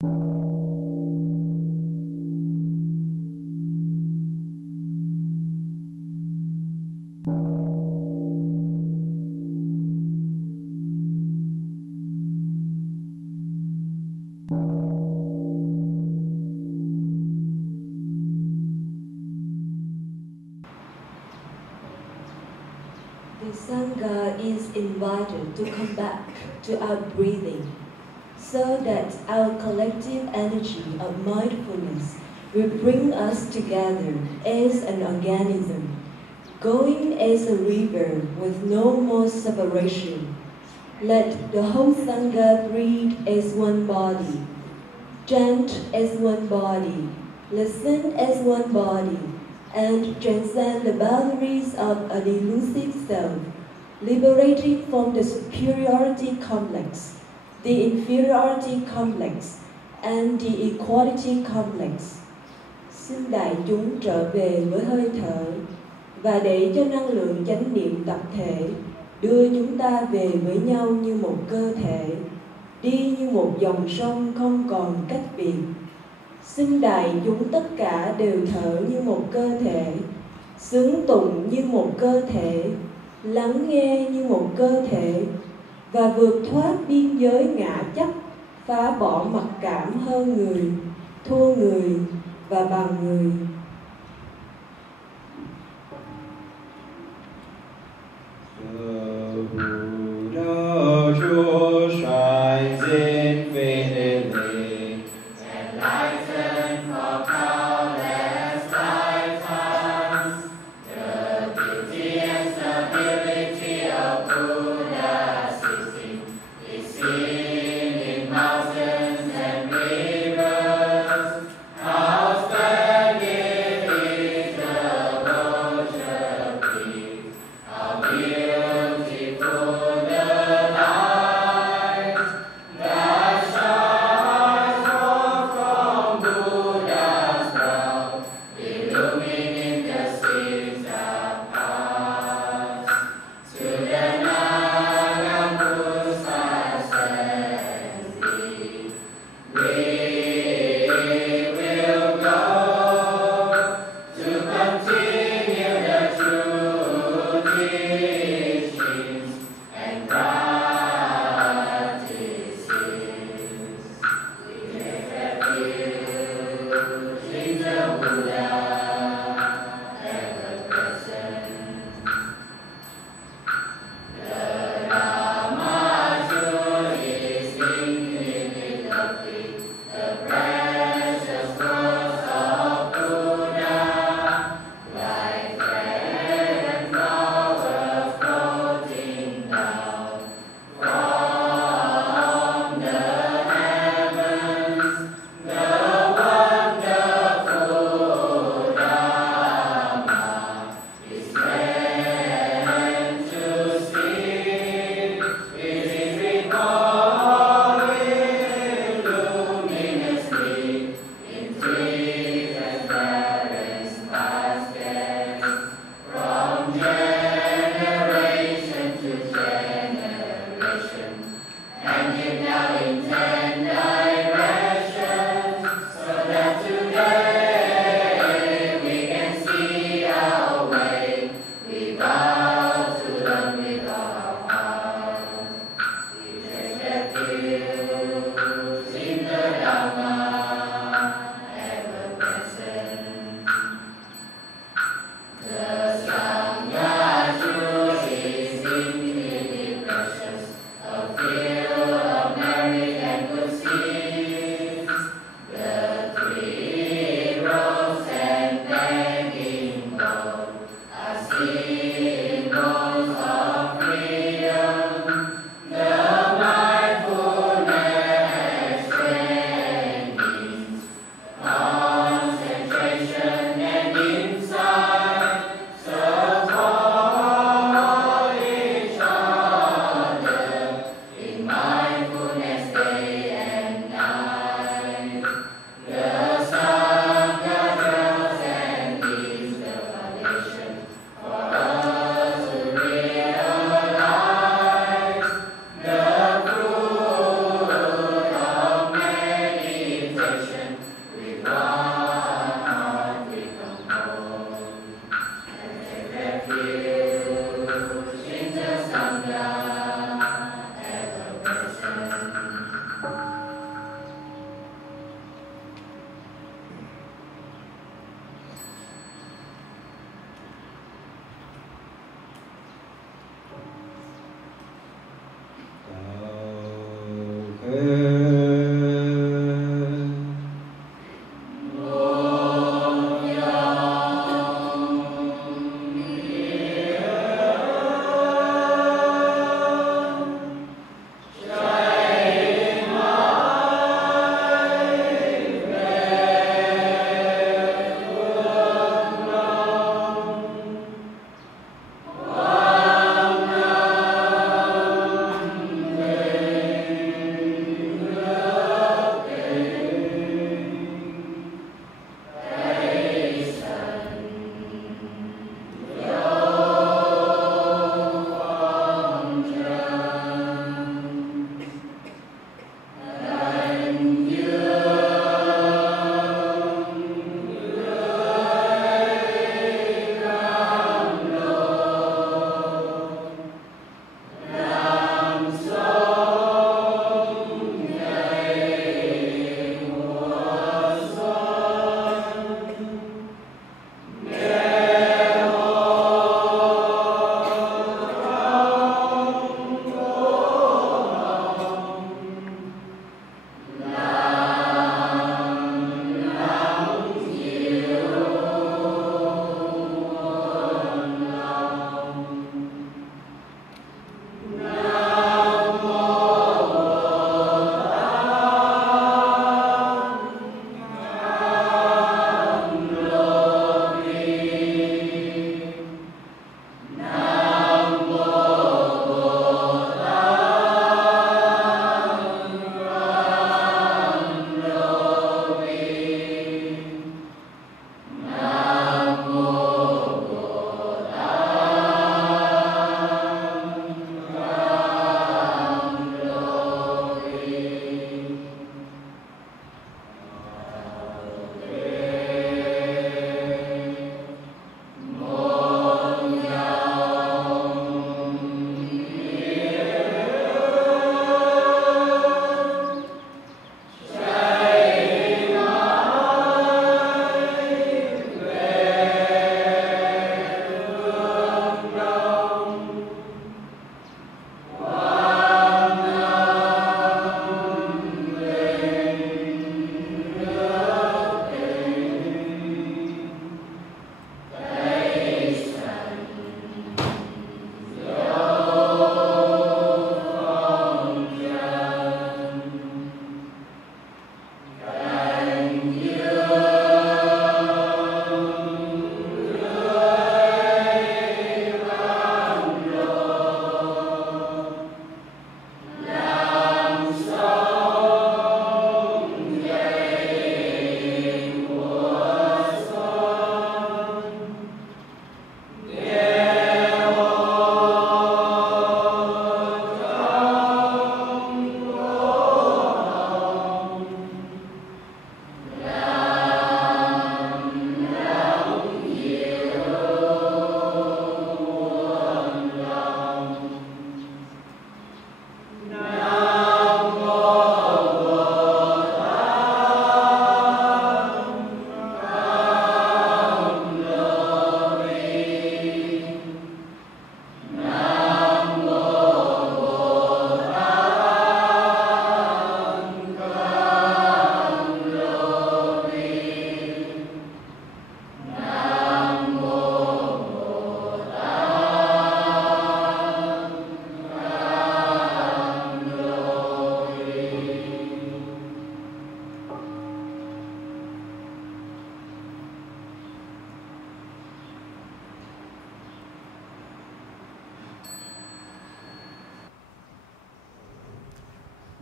The Sangha is invited to come back to our breathing so that our collective energy of mindfulness will bring us together as an organism, going as a river with no more separation. Let the whole Sangha breathe as one body, chant as one body, listen as one body, and transcend the boundaries of an elusive self, liberating from the superiority complex, the inferiority complex, and the equality complex. Xin đại chúng trở về với hơi thở và để cho năng lượng chánh niệm tập thể đưa chúng ta về với nhau như một cơ thể, đi như một dòng sông không còn cách biệt. Xin đại chúng tất cả đều thở như một cơ thể, xướng tụng như một cơ thể, lắng nghe như một cơ thể và vượt thoát biên giới ngã chấp, phá bỏ mặc cảm hơn người, thua người và bằng người. Outstanding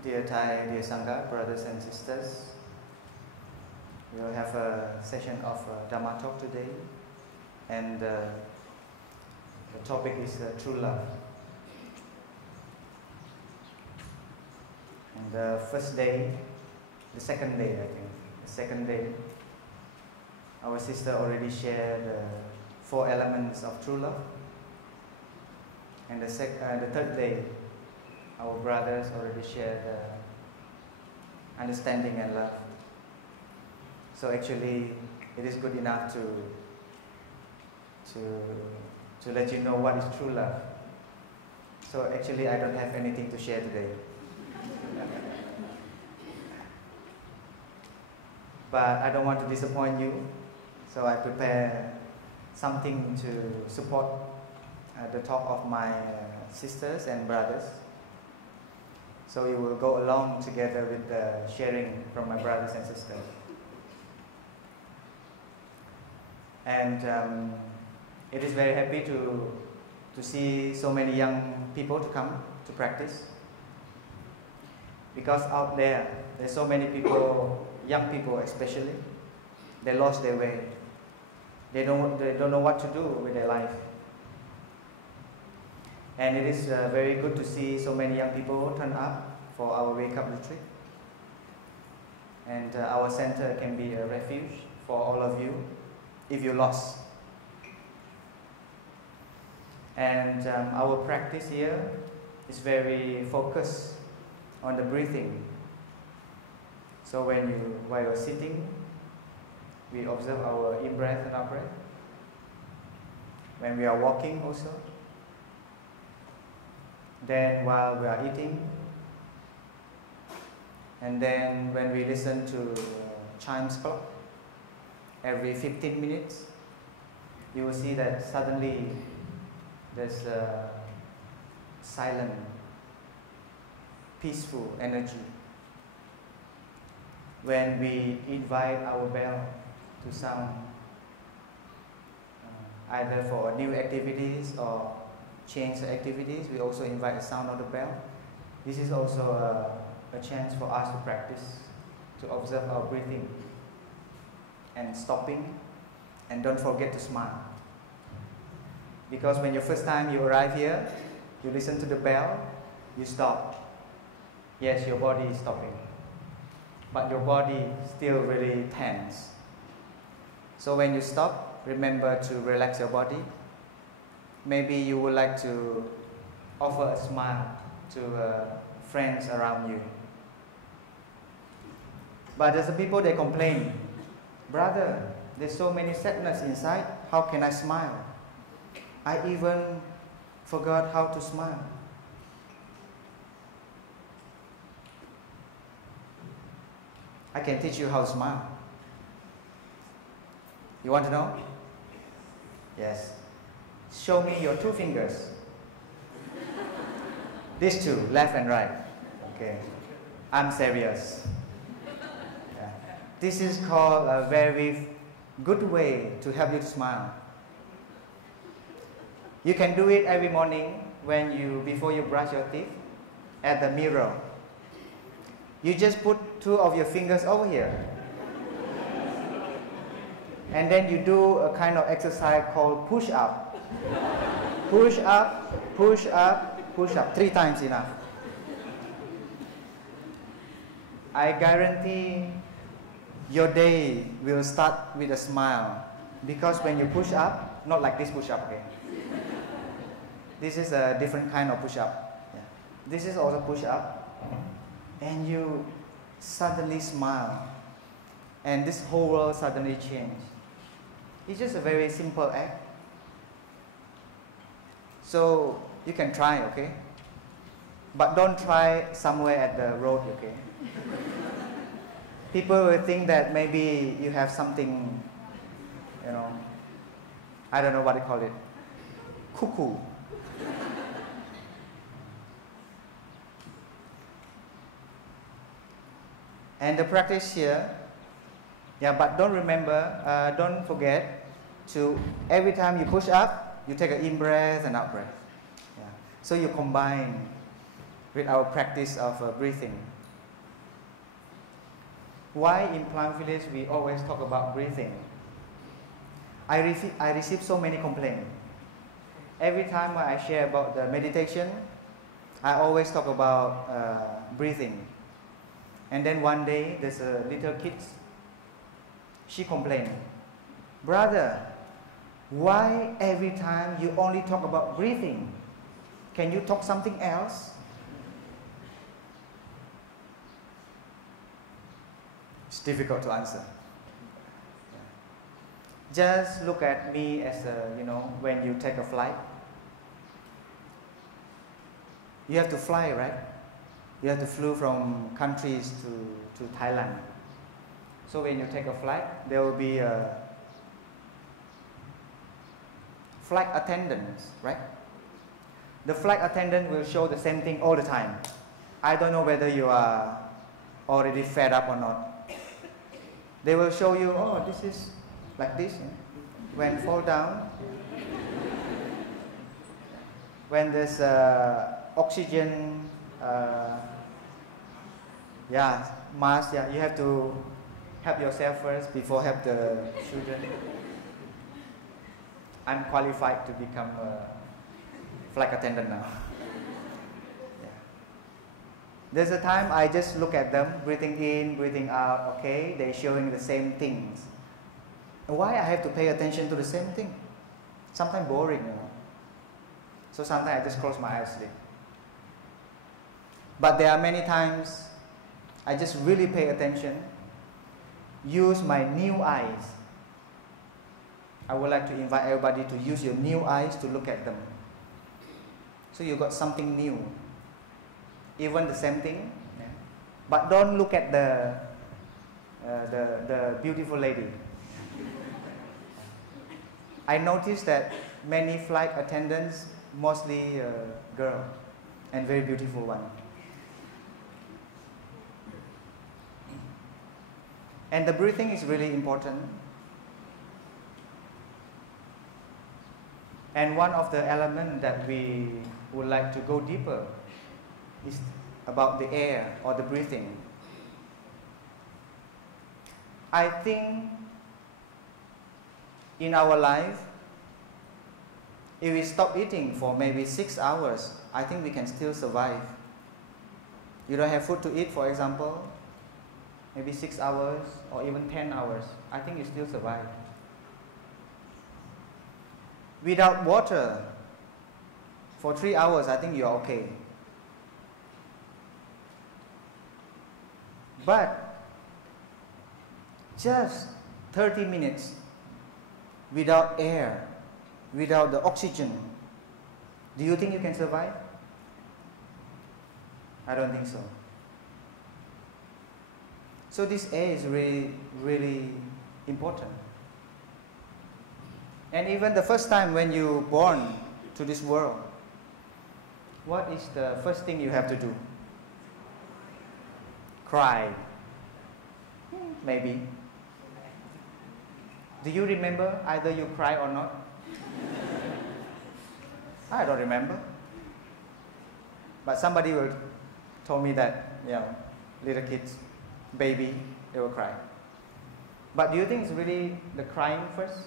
Dear Thai, dear Sangha, brothers and sisters, we will have a session of Dhamma talk today, and the topic is true love. And the first day, the second day, I think, the second day, our sister already shared 4 elements of true love, and the third day, our brothers already shared understanding and love. So actually, it is good enough to let you know what is true love. So actually, I don't have anything to share today. But I don't want to disappoint you, so I prepare something to support the talk of my sisters and brothers. So you will go along together with the sharing from my brothers and sisters. And it is very happy to see so many young people to come to practice. Because out there's so many people, young people especially, they lost their way. They don't know what to do with their life. And it is very good to see so many young people turn up for our Wake Up Retreat. And our center can be a refuge for all of you if you're lost. And our practice here is very focused on the breathing. So while you're sitting, we observe our in-breath and out-breath. When we are walking also. Then while we are eating, and then when we listen to chimes clock every 15 minutes, you will see that suddenly there's a silent, peaceful energy. When we invite our bell to sound, either for new activities or change the activities, we also invite the sound of the bell. This is also a chance for us to practice, to observe our breathing and stopping, and don't forget to smile. Because when your first time you arrive here, you listen to the bell, you stop. Yes, your body is stopping, but your body still really tense. So when you stop, remember to relax your body. Maybe you would like to offer a smile to friends around you. But there's the people, they complain, brother, there's so many sadness inside, how can I smile? I even forgot how to smile. I can teach you how to smile. You want to know? Yes. Show me your 2 fingers. These 2, left and right. Okay. I'm serious. Yeah. This is called a very good way to help you to smile. You can do it every morning before you brush your teeth at the mirror. You just put 2 of your fingers over here. And then you do a kind of exercise called push-up. Push up, push up, push up. 3 times enough. I guarantee your day will start with a smile. Because when you push up, not like this push up, okay? This is a different kind of push up. Yeah. This is also push up. And you suddenly smile. And this whole world suddenly changes. It's just a very simple act. So you can try, okay? But don't try somewhere at the road, okay? People will think that maybe you have something, I don't know what they call it, cuckoo. And the practice here, but don't forget to, every time you push up, you take an in-breath and out-breath. Yeah. So you combine with our practice of breathing. Why in Plant Village we always talk about breathing? I receive so many complaints. Every time I share about the meditation, I always talk about breathing. And then one day, there's a little kid. She complained, "Brother, why every time you only talk about breathing? Can you talk something else?" It's difficult to answer. Just look at me as when you take a flight. You have to fly, right? You have to fly from countries to Thailand. So when you take a flight, there will be a flight attendant, right? The flight attendant will show the same thing all the time. I don't know whether you are already fed up or not. They will show you, oh, this is like this. When fall down, when there's oxygen, mask, you have to help yourself first before help the children. I'm qualified to become a flight attendant now. There's a time I just look at them, breathing in, breathing out, okay, they're showing the same things. Why I have to pay attention to the same thing? Sometimes boring, So sometimes I just close my eyes, sleep. But there are many times I just really pay attention, use my new eyes. I would like to invite everybody to use your new eyes to look at them. So you got something new. Even the same thing, but don't look at the beautiful lady. I noticed that many flight attendants, mostly girl, and very beautiful one. And the breathing is really important. And one of the elements that we would like to go deeper is about the air or the breathing. I think in our life, if we stop eating for maybe 6 hours, I think we can still survive. You don't have food to eat, for example, maybe 6 hours or even 10 hours, I think you still survive. Without water for 3 hours, I think you're okay. But just 30 minutes without air, without the oxygen, do you think you can survive? I don't think so. So this air is really, really important. And even the first time when you're born to this world, what is the first thing you have to do? Cry. Maybe. Do you remember either you cry or not? I don't remember. But somebody will told me that, little kids, baby, they will cry. But do you think it's really the crying first?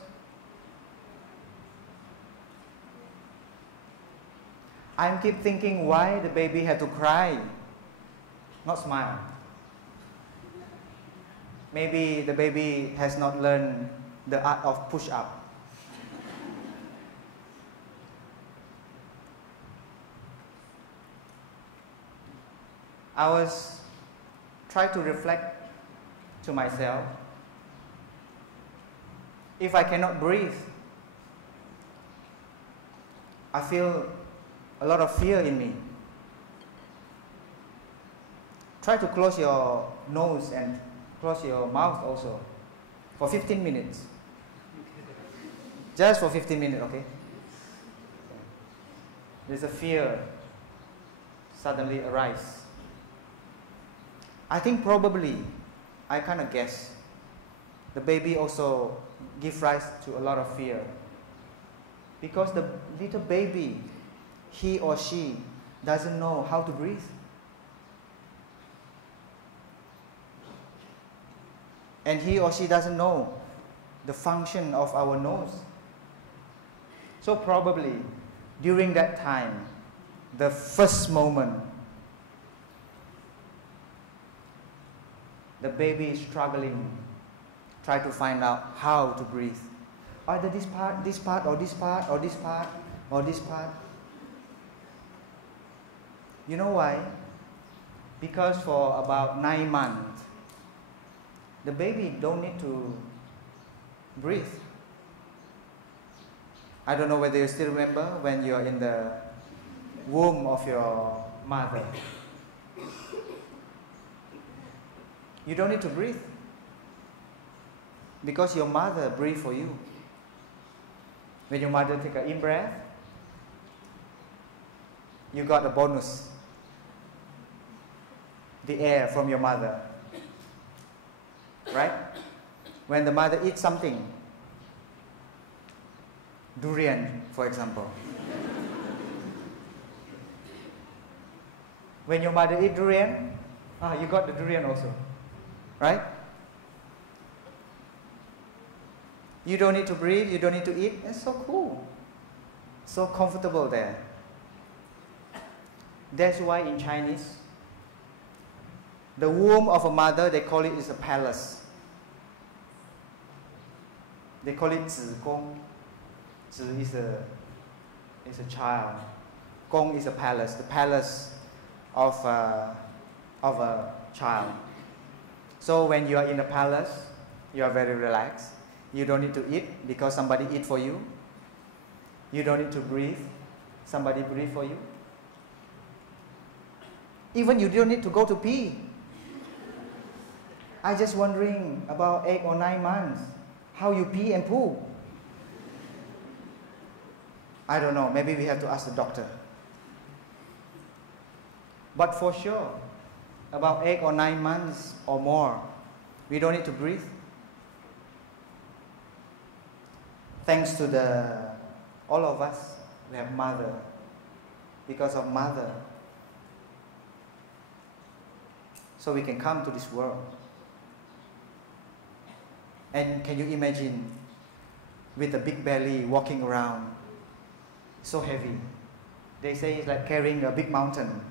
I keep thinking why the baby had to cry, not smile. Maybe the baby has not learned the art of push-up. I was trying to reflect to myself. If I cannot breathe, I feel a lot of fear in me. Try to close your nose and close your mouth also for 15 minutes. Just for 15 minutes, okay? There's a fear suddenly arise. I think probably, I kind of guess, the baby also give rise to a lot of fear. Because the little baby, he or she doesn't know how to breathe. and he or she doesn't know the function of our nose. So probably during that time, the first moment, the baby is struggling, try to find out how to breathe. Either this part, this part, or this part, or this part, or this part. You know why? Because for about 9 months, the baby don't need to breathe. I don't know whether you still remember when you're in the womb of your mother. You don't need to breathe because your mother breathes for you. When your mother take an in-breath, you got a bonus. The air from your mother. Right? When the mother eats something, durian, for example. When your mother eats durian, you got the durian also. Right? You don't need to breathe, you don't need to eat. It's so cool. So comfortable there. That's why in Chinese, the womb of a mother, they call it is a palace. They call it 子宫. 子 is a child. 宫 is a palace. The palace of a child. So when you are in a palace, you are very relaxed. You don't need to eat because somebody eat for you. You don't need to breathe. Somebody breathe for you. Even you don't need to go to pee. I just wondering about 8 or 9 months, how you pee and poo. I don't know, maybe we have to ask the doctor. But for sure, about 8 or 9 months or more, we don't need to breathe. Thanks to all of us, we have mother. Because of mother, so we can come to this world. And can you imagine with a big belly walking around, so heavy. They say it's like carrying a big mountain.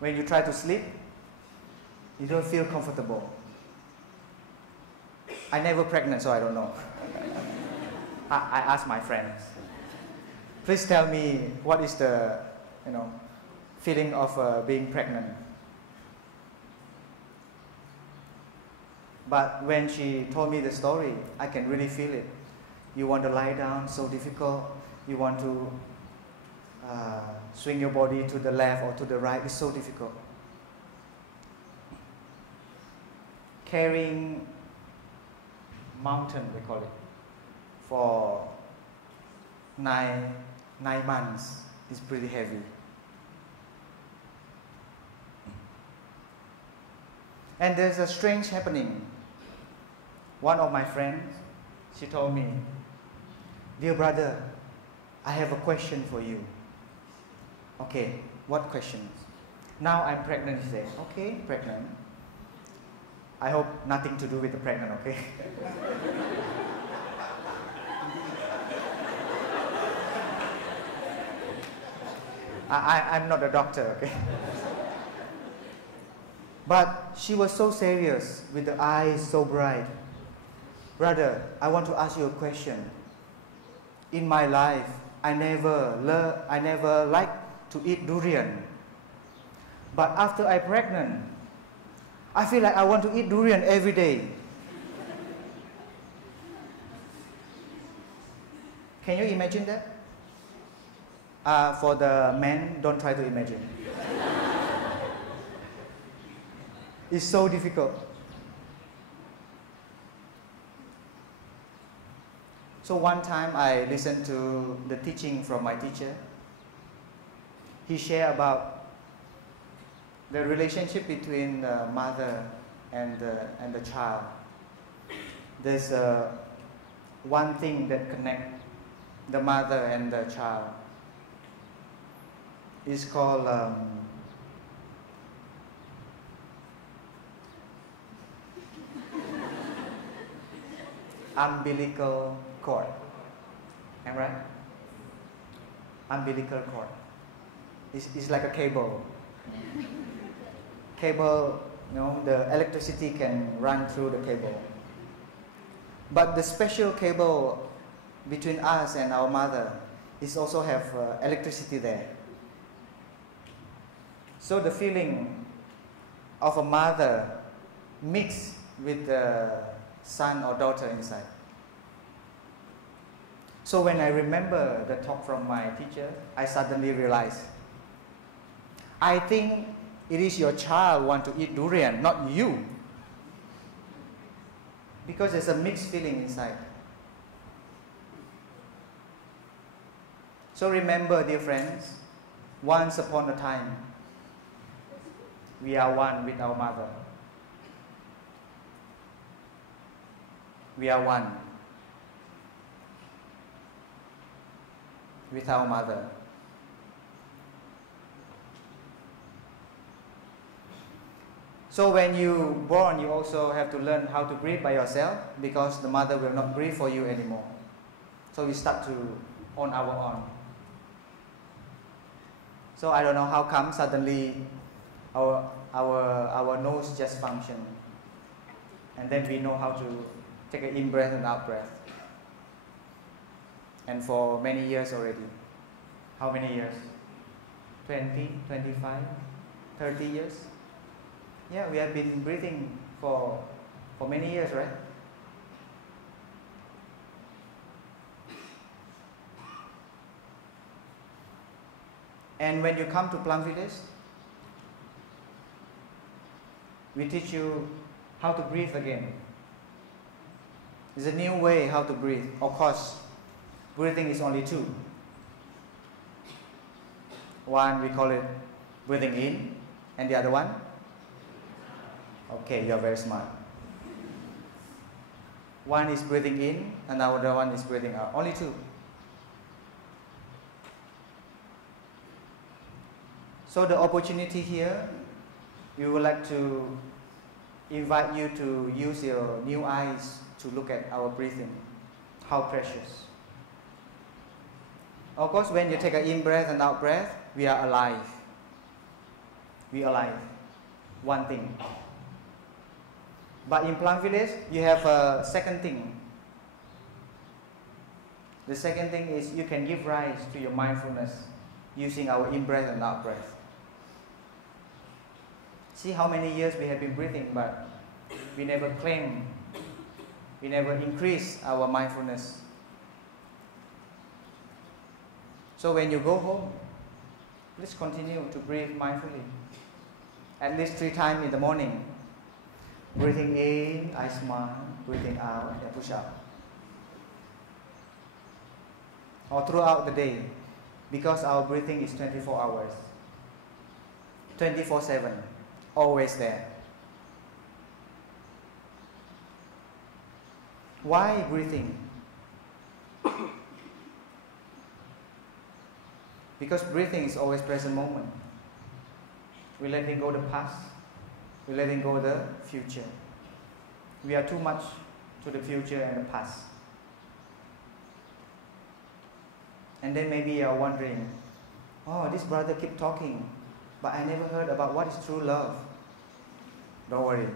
When you try to sleep, you don't feel comfortable. I never pregnant, so I don't know. I ask my friends. Please tell me what is the, feeling of being pregnant. But when she told me the story, I can really feel it. You want to lie down, so difficult. You want to swing your body to the left or to the right, it's so difficult. Carrying mountain, we call it, for nine months is pretty heavy. And there's a strange happening. One of my friends, she told me, "Dear brother, I have a question for you." Okay, what questions? Now I'm pregnant, she said. Okay, pregnant. I hope nothing to do with the pregnant, okay? I'm not a doctor, okay? But she was so serious, with the eyes so bright. "Brother, I want to ask you a question. In my life, I never liked to eat durian. But after I'm pregnant, I feel like I want to eat durian every day." Can you imagine that? For the men, don't try to imagine. It's so difficult. So one time I listened to the teaching from my teacher. He shared about the relationship between the mother and the child. There's one thing that connects the mother and the child. It's called umbilical cord. Am I right? Umbilical cord. It's like a cable. Cable, the electricity can run through the cable. But the special cable between us and our mother is also have electricity there. So the feeling of a mother mixed with the son or daughter inside. So when I remember the talk from my teacher, I suddenly realized, I think it is your child want to eat durian, not you. Because there's a mixed feeling inside. So remember, dear friends, once upon a time, we are one with our mother. We are one with our mother. So when you born, you also have to learn how to breathe by yourself, because the mother will not breathe for you anymore. So we start to on our own. So I don't know how come suddenly our nose just function, and then we know how to take an in breath and out breath. And for many years already. How many years? 20, 25, 30 years? Yeah, we have been breathing for many years, right? And when you come to Plum Village, we teach you how to breathe again. It's a new way how to breathe. Of course, breathing is only two. One, we call it breathing in, and the other one? Okay, you're very smart. One is breathing in, and the other one is breathing out. Only two. So the opportunity here, we would like to invite you to use your new eyes to look at our breathing. How precious. Of course, when you take an in breath and out breath, we are alive. We are alive. One thing. But in Plum Village, you have a second thing. The second thing is you can give rise to your mindfulness using our in breath and out breath. See how many years we have been breathing, but we never claim, we never increase our mindfulness. So when you go home, please continue to breathe mindfully. At least 3 times in the morning. Breathing in, I smile. Breathing out, I push up. Or throughout the day, because our breathing is 24 hours. 24/7. Always there. Why breathing? Because breathing is always present moment. We're letting go the past. We're letting go the future. We are too much to the future and the past. And then maybe you are wondering, oh, this brother keep talking, but I never heard about what is true love. Don't worry.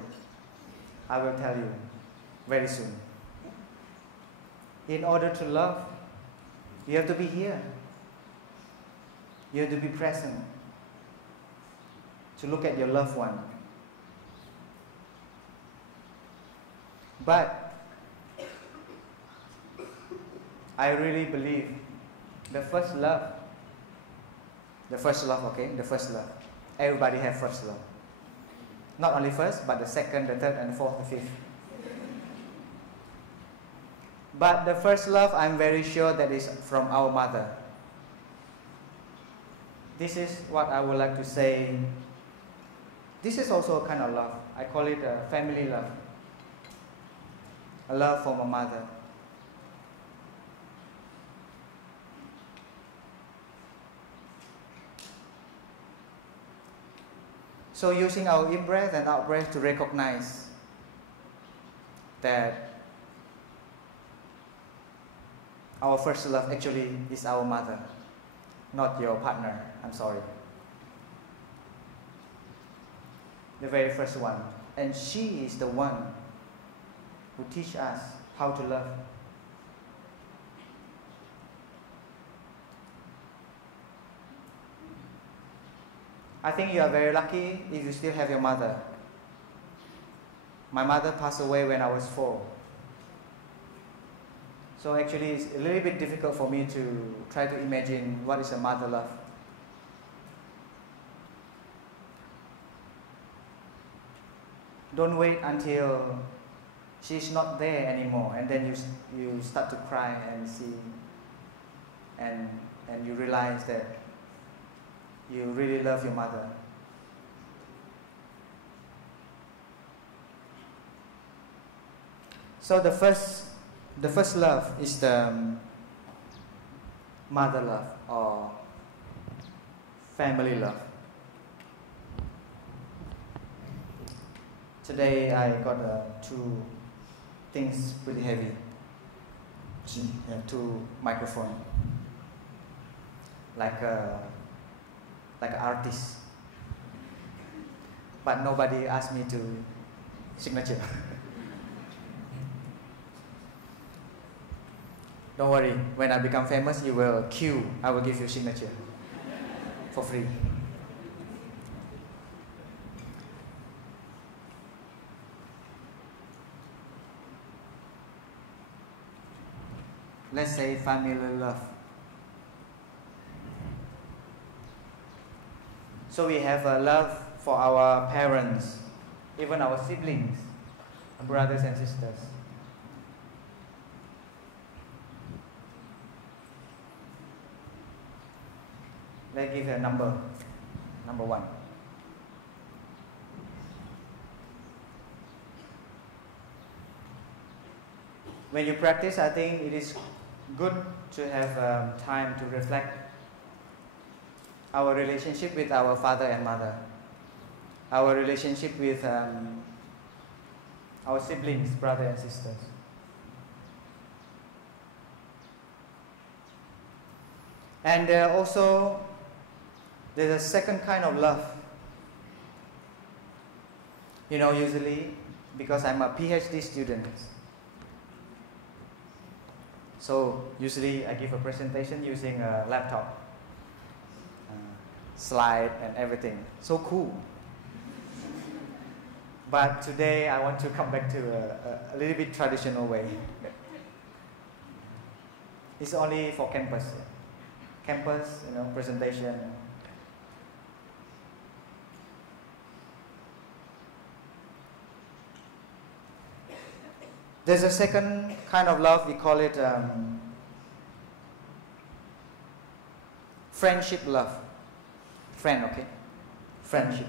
I will tell you very soon. In order to love, you have to be here. You have to be present to look at your loved one. But I really believe the first love, okay? The first love. Everybody have first love. Not only first, but the second, the third, and the fourth, the fifth. But the first love, I'm very sure that is from our mother. This is what I would like to say. This is also a kind of love. I call it a family love. A love from a mother. So using our in-breath and out-breath to recognize that Our first love actually is our mother, not your partner. I'm sorry. The very first one. And she is the one who teach us how to love. I think you are very lucky if you still have your mother. My mother passed away when I was 4. So actually it's a little bit difficult for me to try to imagine what is a mother love. Don't wait until she's not there anymore and then you start to cry and see and you realize that you really love your mother. So the first love is the mother love or family love. Today I got 2 things pretty heavy. Yeah, 2 microphones, like an artist. But nobody asked me to signature. Don't worry, when I become famous, you will queue. I will give you signature for free. Let's say family love. So we have a love for our parents, even our siblings, brothers and sisters. Let's give a number 1. When you practice, I think it is good to have time to reflect our relationship with our father and mother, our relationship with our siblings, brothers and sisters. And also, there's a second kind of love. You know, usually, because I'm a PhD student, so usually I give a presentation using a laptop, slide and everything. So cool. But today I want to come back to a little bit traditional way. It's only for campus. Campus, you know, presentation. There's a second kind of love, we call it friendship love. Friend, okay? Friendship.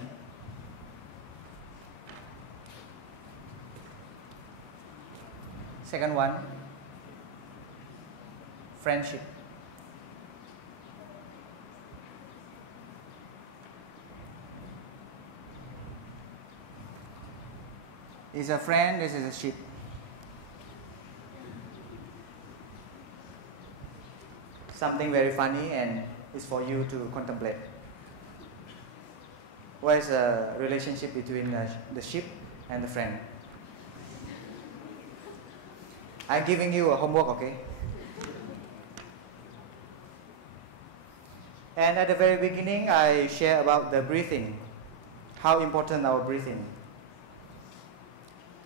Second one, friendship. Is a friend, this is a ship. Something very funny and it's for you to contemplate. What is the relationship between the ship and the friend? I'm giving you a homework, okay? And at the very beginning, I share about the breathing, how important our breathing.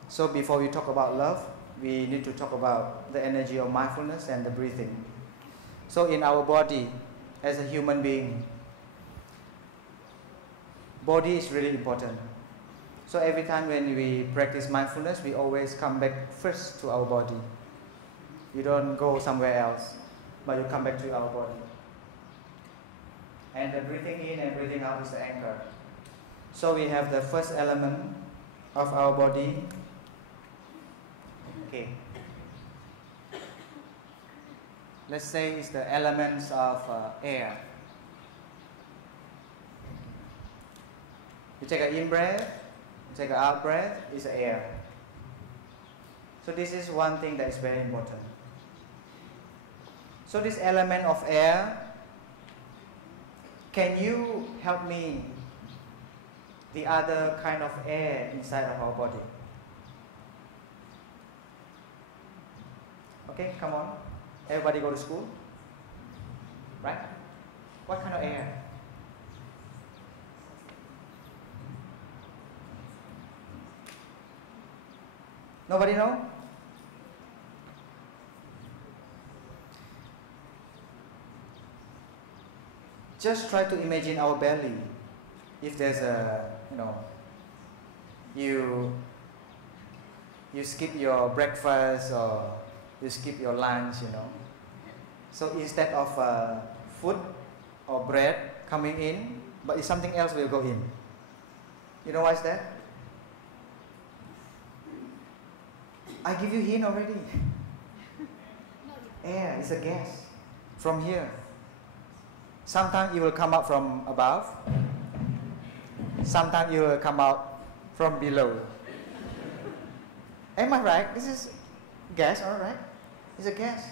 So before we talk about love, we need to talk about the energy of mindfulness and the breathing. So in our body, as a human being, body is really important. So every time when we practice mindfulness, we always come back first to our body. You don't go somewhere else, but you come back to our body. And the breathing in and breathing out is the anchor. So we have the first element of our body. Okay. Let's say it's the elements of air. You take an in breath, you take an out breath, it's air. So this is one thing that is very important. So this element of air, can you help me the other kind of air inside of our body? Okay, come on. Everybody go to school? Right? What kind of air? Nobody know? Just try to imagine our belly. If there's a, you skip your breakfast or you skip your lunch, So instead of food or bread coming in, but it's something else will go in. You know why is that? I give you hint already. Air is a gas from here. Sometimes it will come out from above. Sometimes it will come out from below. Am I right? This is gas, all right? It's a gas.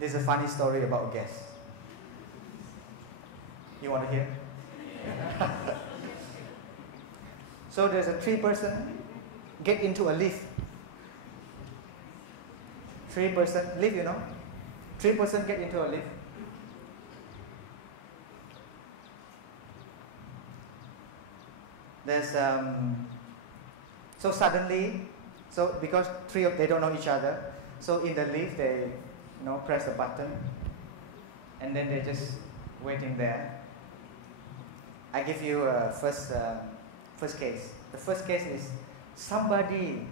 There's a funny story about gas. You want to hear? So there's a 3-person get into a lift. 3-person lift, 3-person get into a lift. There's so suddenly, because they don't know each other, so in the lift they press the button, and then they just waiting there. I give you a first case. The first case is somebody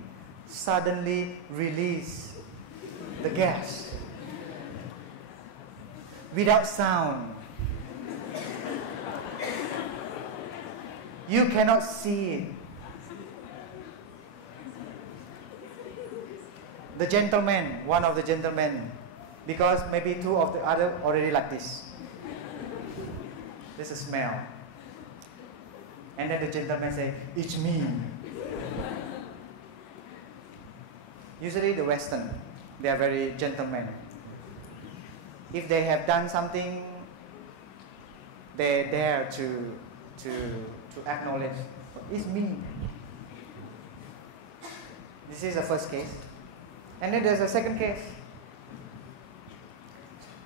suddenly release the gas without sound. You cannot see it. The gentleman, one of the gentlemen, because maybe 2 of the other already like this. There's a smell. And then the gentleman say, "It's me." Usually the Western, they are very gentlemen. If they have done something, they dare to acknowledge, "It's me." This is the first case. And then there's a second case.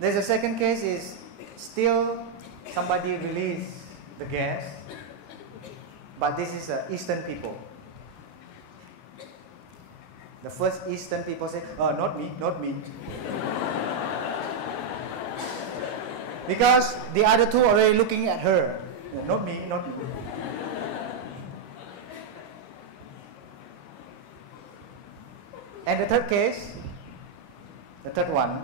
There's a second case is still somebody release the gas, but this is Eastern people. The first Eastern people say, "Oh, not me, not me." Because the other 2 are already looking at her. "Not me, not me." And the third case, the third one,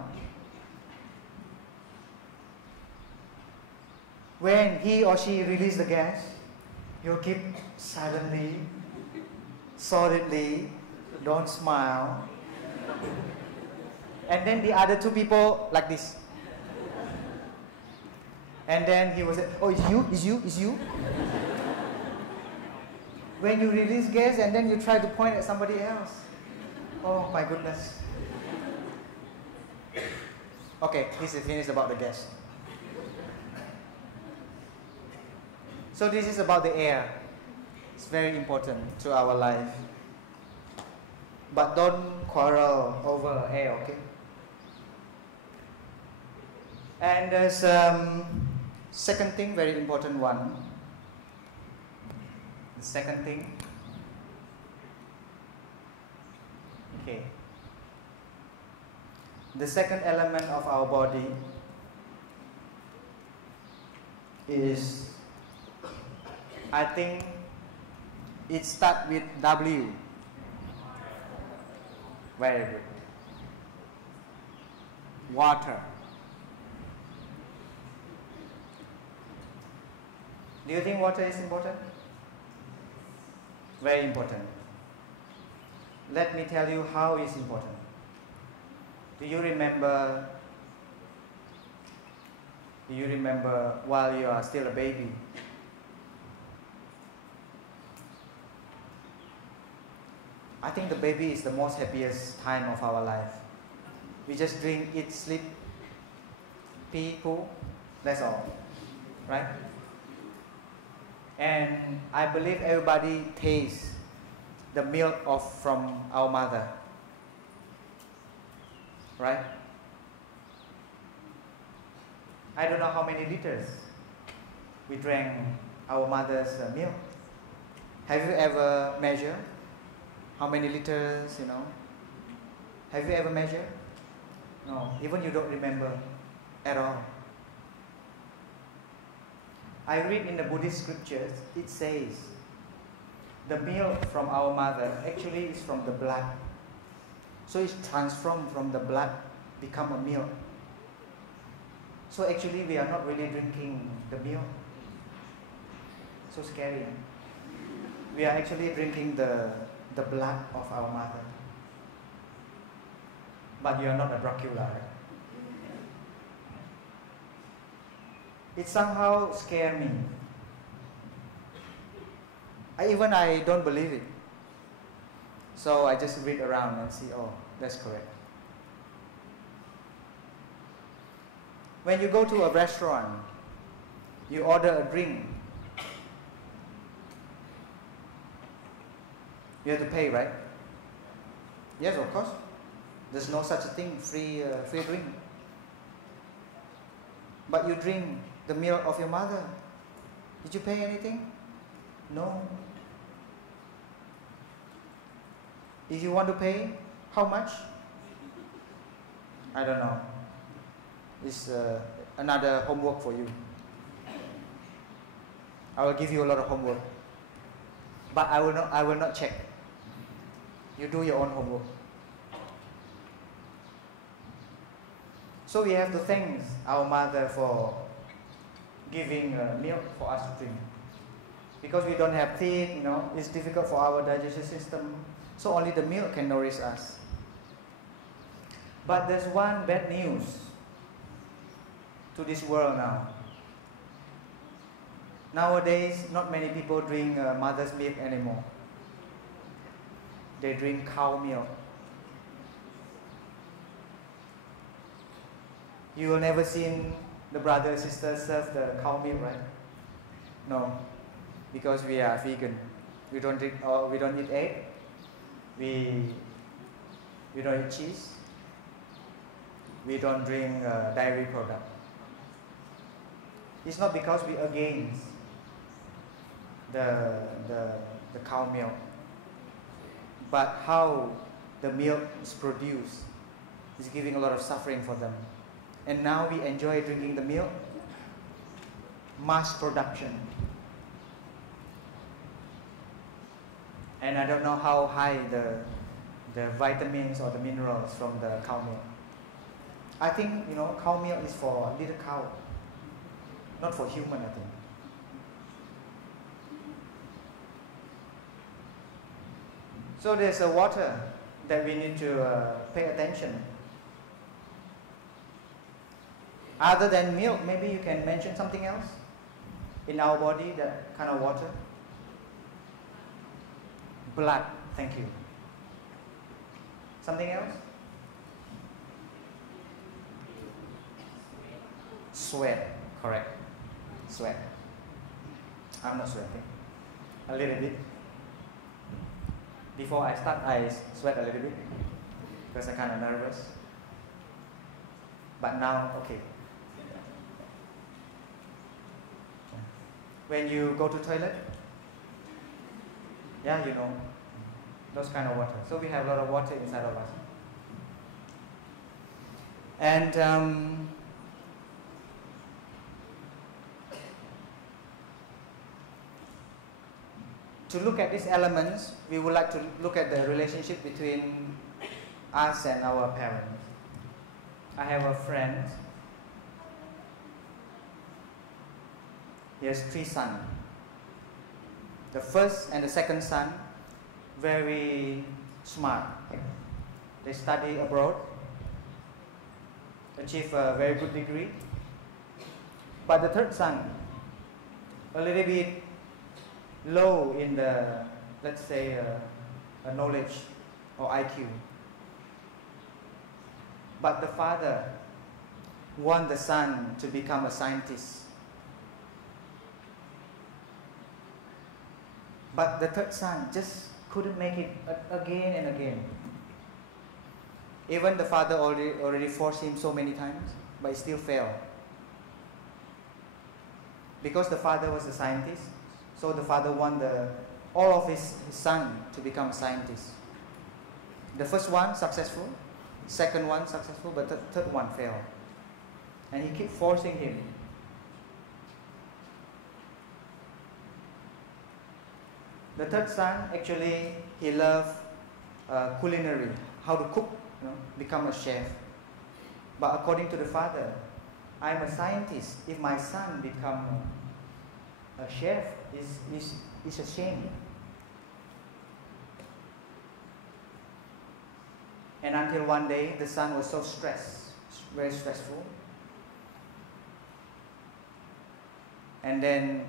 when he or she release the gas, you keep silently, solidly, don't smile. And then the other 2 people like this. And then he will say, "Oh, it's you, it's you, it's you." When you release gas and then you try to point at somebody else. Oh my goodness. Okay, this is finished about the gas. So this is about the air. It's very important to our life. But don't quarrel over air, okay? And there's second thing, very important one. The second thing. Okay. The second element of our body is, I think it starts with W. Very good. Water. Do you think water is important? Very important. Let me tell you how it's important. Do you remember while you are still a baby? I think the baby is the most happiest time of our life. We just drink, eat, sleep, pee, poo, that's all, right? And I believe everybody tastes the milk from our mother, right? I don't know how many liters we drank our mother's milk. Have you ever measured how many liters, you know? Have you ever measured? No, even you don't remember at all. I read in the Buddhist scriptures, it says, the milk from our mother actually is from the blood. So it's transformed from the blood, become a milk. So actually we are not really drinking the milk. So scary. Eh? We are actually drinking the blood of our mother. But you are not a Dracula. Right? It somehow scared me. I don't believe it. So I just read around and see, oh, that's correct. When you go to a restaurant, you order a drink, you have to pay, right? Yes, of course. There's no such a thing, free drink. But you drink the milk of your mother. Did you pay anything? No. If you want to pay, how much? I don't know. It's another homework for you. I will give you a lot of homework. But I will not check. You do your own homework. So we have to thank our mother for giving milk for us to drink. Because we don't have teeth, you know, it's difficult for our digestive system. So only the milk can nourish us. But there's one bad news to this world now. Nowadays, not many people drink mother's milk anymore. They drink cow milk. You will never seen the brother or sister serve the cow milk, right? No, because we are vegan. We don't drink, we don't eat egg. We don't eat cheese. We don't drink dairy product. It's not because we against the cow milk, but how the milk is produced is giving a lot of suffering for them. And now we enjoy drinking the milk, mass production. And I don't know how high the vitamins or the minerals from the cow milk. I think, you know, cow milk is for little cow, not for human, I think. So there's a water that we need to pay attention. Other than milk, maybe you can mention something else in our body, that kind of water. Blood, thank you. Something else? Sweat, correct. Sweat. I'm not sweating. A little bit. Before I start, I sweat a little bit because I'm kind of nervous. But now, okay. When you go to toilet, yeah, you know, those kind of water. So we have a lot of water inside of us. And to look at these elements, we would like to look at the relationship between us and our parents. I have a friend. He has 3 sons. The first and the second son, very smart. They study abroad, achieve a very good degree. But the third son, a little bit low in the, let's say, knowledge or IQ. But the father wants the son to become a scientist. But the third son just couldn't make it again and again. Even the father already forced him so many times, but he still failed. Because the father was a scientist, so the father wanted all of his son to become scientists. The first one successful, second one successful, but the third one failed. And he kept forcing him. The third son, actually, he loved culinary, how to cook, become a chef. But according to the father, I'm a scientist. If my son become a chef, it's a shame. And until one day, the son was so stressed, very stressful. And then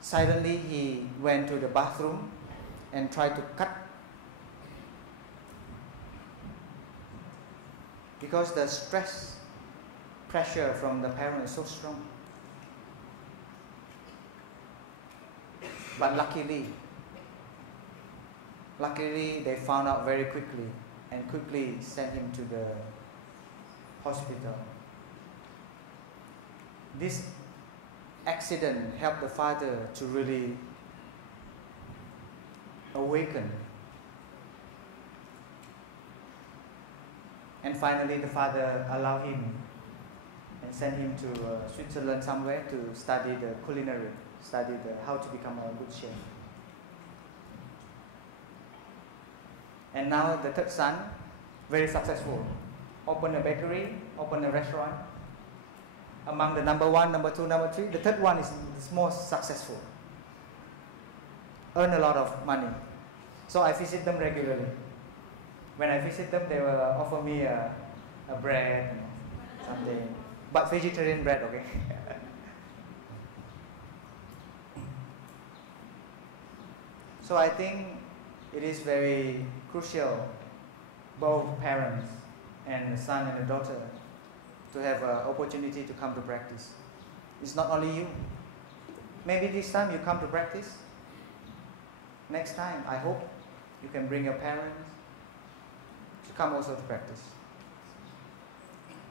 silently he went to the bathroom and tried to cut, because the stress, pressure from the parent is so strong. But luckily they found out very quickly and quickly sent him to the hospital. This accident helped the father to really awaken. And finally the father allowed him and sent him to Switzerland somewhere to study the culinary, study how to become a good chef. And now the third son, very successful, opened a bakery, opened a restaurant. Among the number 1, number 2, number 3, the third one is most successful. Earn a lot of money. So I visit them regularly. When I visit them, they will offer me a bread, something, but vegetarian bread, okay? So I think it is very crucial, both parents and the son and the daughter, to have an opportunity to come to practice. It's not only you. Maybe this time you come to practice. Next time, I hope you can bring your parents to come also to practice.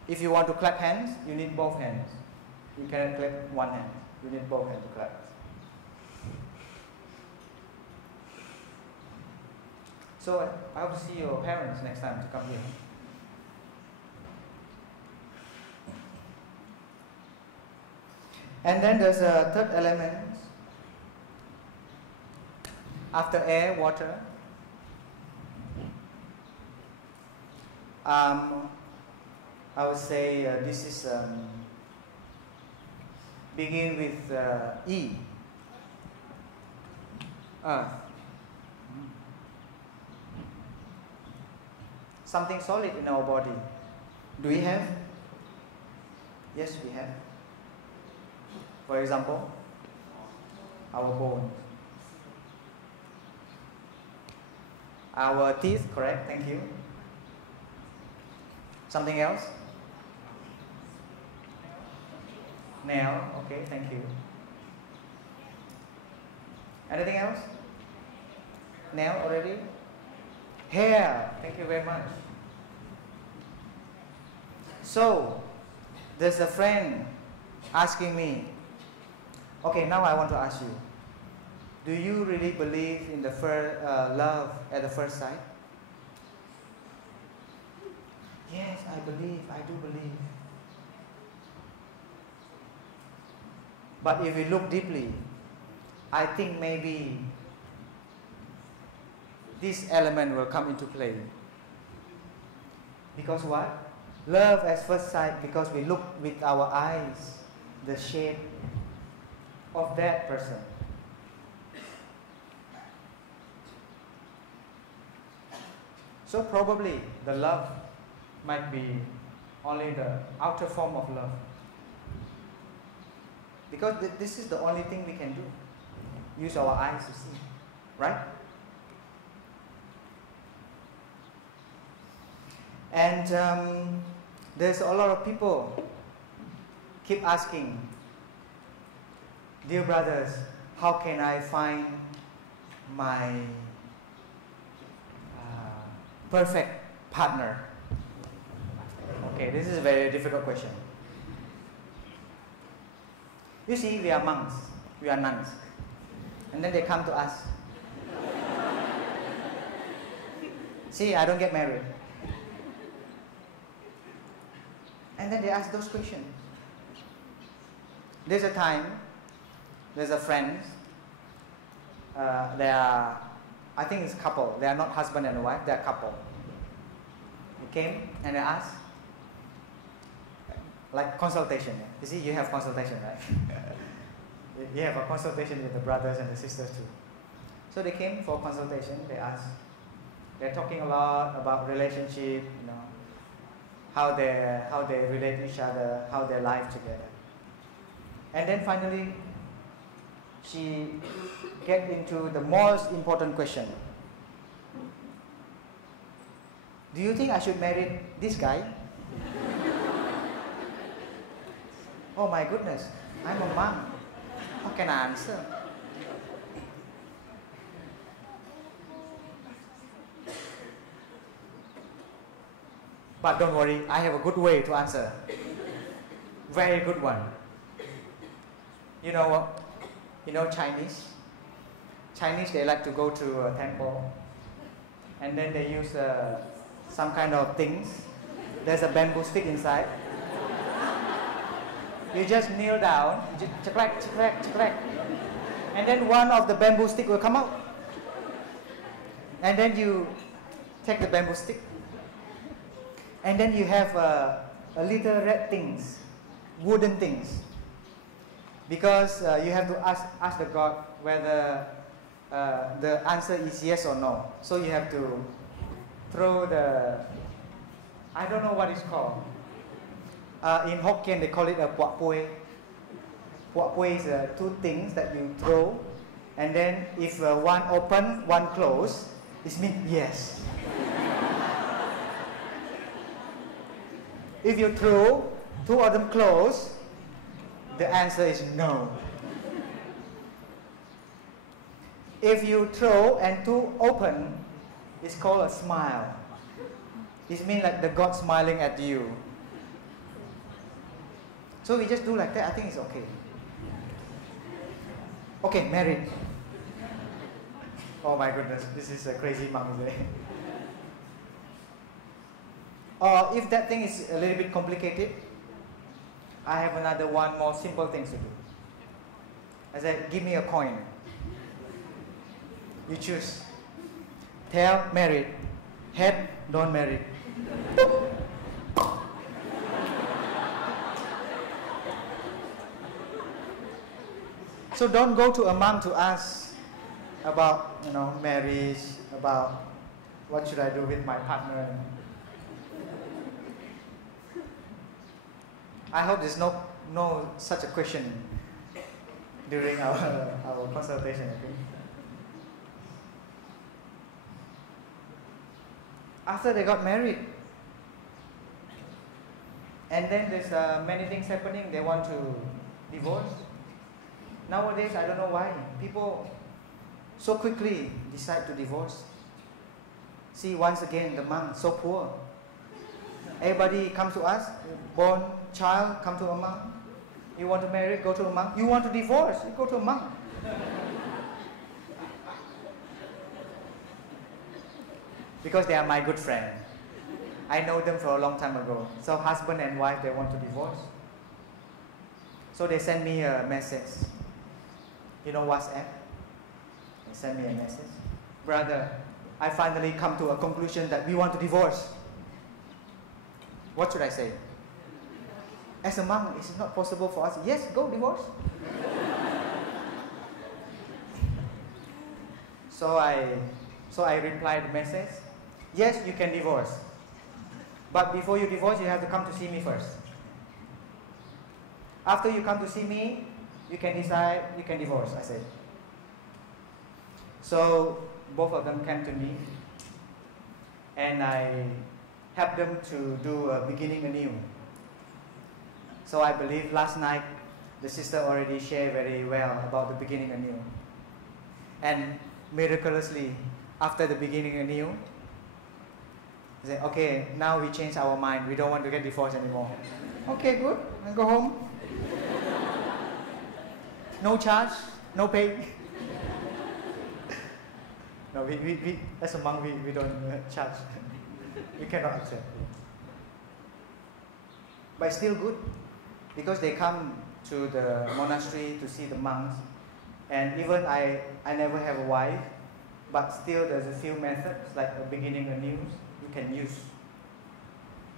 If you want to clap hands, you need both hands. You cannot clap one hand. You need both hands to clap. So I hope to see your parents next time to come here. And then there's a third element. After air, water. I would say this is begin with E. Earth. Something solid in our body. Do we have? Yes, we have. For example, our bones. Our teeth, correct, thank you. Something else? Nail, okay, thank you. Anything else? Nail already? Hair, thank you very much. So, there's a friend asking me, okay, now I want to ask you, do you really believe in the love at the first sight? Yes, I believe, I do believe. But if we look deeply, I think maybe this element will come into play. Because what? Love at first sight, because we look with our eyes, the shape of that person. So probably the love might be only the outer form of love. Because this is the only thing we can do. Use our eyes to see. Right? And there's a lot of people keep asking, dear brothers, how can I find my perfect partner? Okay, this is a very difficult question. You see, we are monks, we are nuns, and then they come to us. See, I don't get married. And then they ask those questions. There's a time, there's a friend, they are, I think it's a couple, they are not husband and wife, they are a couple. They came and they asked, like consultation. You see, you have consultation, right? You have a consultation with the brothers and the sisters too. So they came for consultation, they asked, they're talking a lot about relationship, you know, how they relate to each other, how they live together. And then finally, she get into the most important question. Do you think I should marry this guy? Oh my goodness, I'm a monk. How can I answer? But don't worry, I have a good way to answer. Very good one. You know what? You know Chinese? Chinese, they like to go to a temple. And then they use some kind of things. There's a bamboo stick inside. You just kneel down, chaklak, chaklak, chaklak. And then one of the bamboo stick will come out. And then you take the bamboo stick. And then you have a little red things, wooden things. Because you have to ask the God whether the answer is yes or no. So you have to throw the, I don't know what it's called. In Hokkien they call it a puak pui. Puak pui is two things that you throw. And then if one open, one close, it means yes. If you throw, two of them close, the answer is no. If you throw and two open, it's called a smile. It means like the God smiling at you. So we just do like that, I think it's okay. Okay, married. Oh my goodness, this is a crazy monk, isn't it? Or if that thing is a little bit complicated, I have another one more simple things to do. I said, give me a coin. You choose. Tail, married. Head, don't marry. So don't go to a monk to ask about, you know, marriage, about what should I do with my partner. I hope there's no such a question during our consultation. Okay? After they got married, and then there's many things happening, they want to divorce. Nowadays, I don't know why, people so quickly decide to divorce. See, once again, the monk, so poor. Everybody comes to us, born child, come to a monk. You want to marry, go to a monk. You want to divorce, you go to a monk. Because they are my good friend. I know them for a long time ago. So husband and wife, they want to divorce. So they send me a message. You know WhatsApp? They send me a message. Brother, I finally come to a conclusion that we want to divorce. What should I say? As a monk, it's not possible for us. Yes, go divorce. So I replied the message. Yes, you can divorce. But before you divorce, you have to come to see me first. After you come to see me, you can decide, you can divorce, I said. So both of them came to me. And I help them to do beginning anew. So I believe last night the sister already shared very well about the beginning anew. And miraculously, after the beginning anew, they say, okay, now we change our mind. We don't want to get divorced anymore. Okay, good. I'll go home. No charge, no pay. No, we as a monk, we don't charge. We cannot accept. But it's still good, because they come to the monastery to see the monks. And even I never have a wife, but still there's a few methods, like a beginning anew, you can use.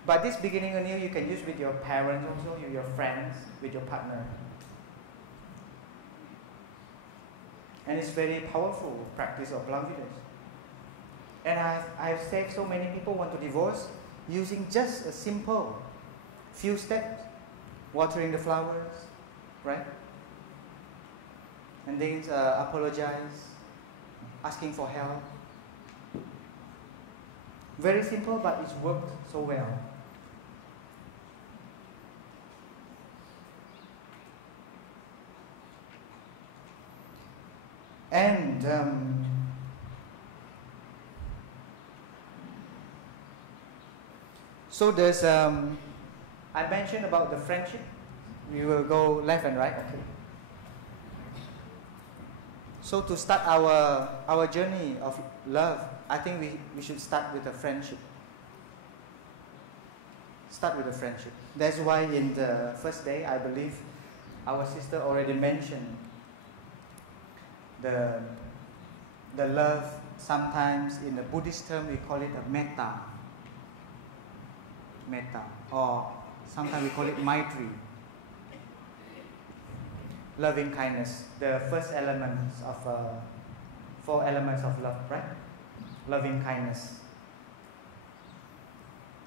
But this beginning anew you can use with your parents also, with your friends, with your partner. And it's very powerful practice of plum village. And I've saved so many people want to divorce using just a simple few steps. Watering the flowers, right? And then apologize, asking for help. Very simple, but it's worked so well. And so there's, I mentioned about the friendship. We will go left and right. Okay. So to start our journey of love, I think we should start with a friendship. Start with a friendship. That's why in the first day, I believe our sister already mentioned the love. Sometimes in the Buddhist term we call it a metta. Metta, or sometimes we call it maitri. Loving kindness, the first elements of 4 elements of love, right? Loving kindness.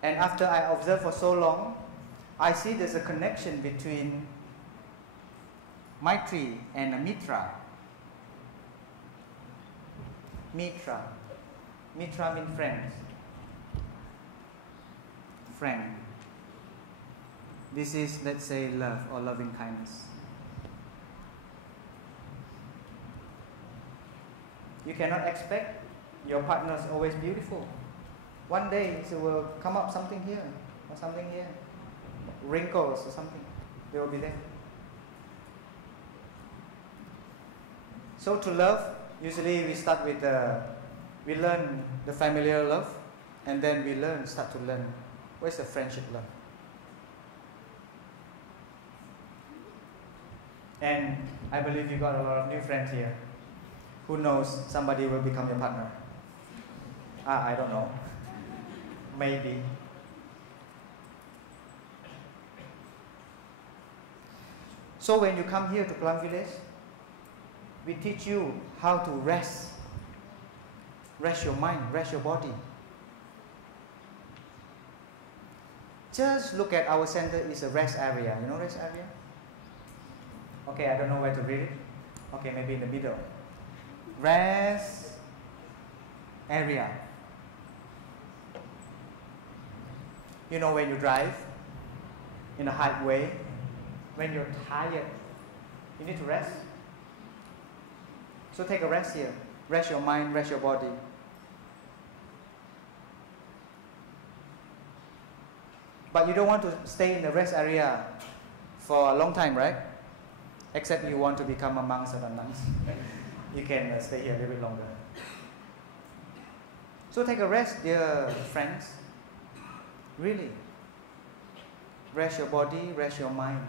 And after I observe for so long, I see there's a connection between maitri and mitra. Mitra. Mitra means friends. Friend. This is, let's say, love or loving kindness. You cannot expect your partner is always beautiful. One day it will come up something here or something here, wrinkles or something. They will be there. So to love, usually we start with we learn the familiar love, and then we start to learn what is the friendship love. And I believe you got a lot of new friends here. Who knows, somebody will become your partner. I don't know. Maybe. So when you come here to Plum Village, we teach you how to rest. Rest your mind, rest your body. Just look at our center is a rest area. You know rest area? Okay, I don't know where to read it. Okay, maybe in the middle. Rest area. You know, when you drive in a highway, when you're tired, you need to rest. So take a rest here. Rest your mind, rest your body. But you don't want to stay in the rest area for a long time, right? Except you want to become a monk or a nun. You can stay here a little bit longer. So take a rest, dear friends. Really. Rest your body, rest your mind.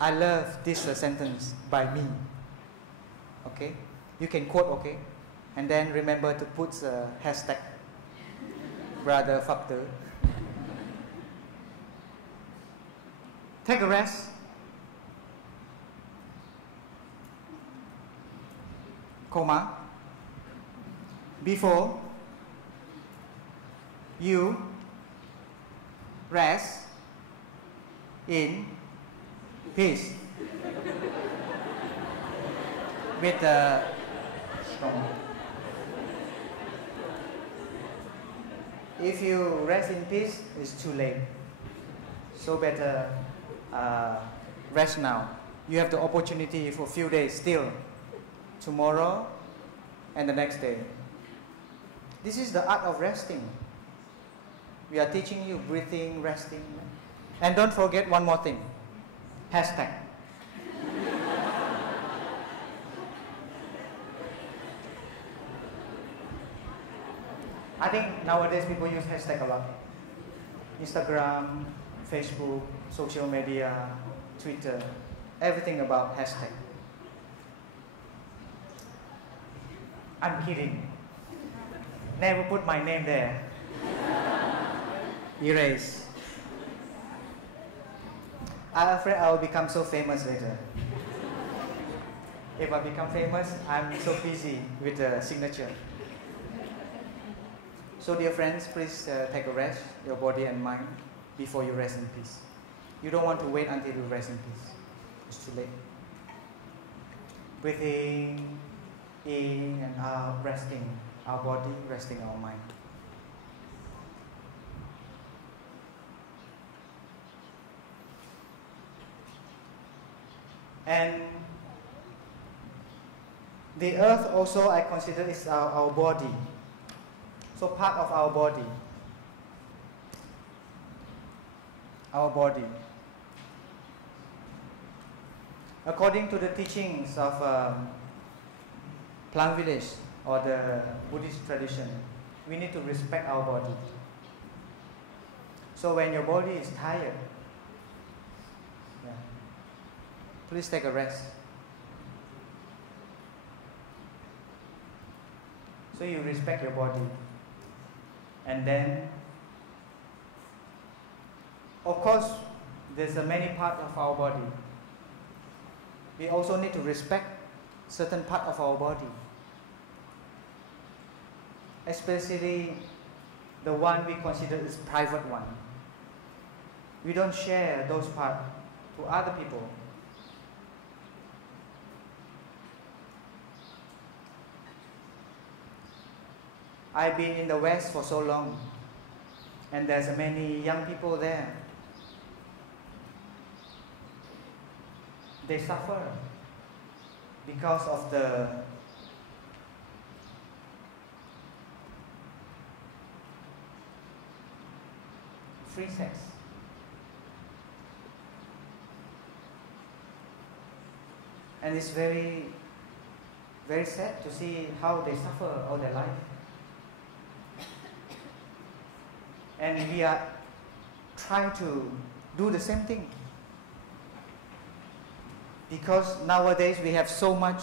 I love this sentence by me. Okay? You can quote, okay? And then remember to put hashtag Brother Factor. Take a rest. Comma. Before you rest in peace. With the strong. If you rest in peace, it's too late. So better rest now. You have the opportunity for a few days still, tomorrow and the next day. This is the art of resting. We are teaching you breathing, resting. And don't forget one more thing. Hashtag. I think nowadays people use hashtag a lot. Instagram, Facebook, social media, Twitter, everything about hashtag. I'm kidding. Never put my name there. Erase. I'm afraid I will become so famous later. If I become famous, I'm so busy with the signature. So dear friends, please take a rest, your body and mind, before you rest in peace. You don't want to wait until you rest in peace. It's too late. Breathing in and out, resting our body, resting our mind. And the earth also I consider is our body. So part of our body. Our body. According to the teachings of Plant Village or the Buddhist tradition, we need to respect our body. So when your body is tired, please take a rest. So you respect your body. And then, of course, there's a many parts of our body. We also need to respect certain part of our body. Especially the one we consider is private one. We don't share those parts to other people. I've been in the West for so long, and there's many young people there. They suffer because of the free sex. And it's very, very sad to see how they suffer all their life. And we are trying to do the same thing. Because nowadays we have so much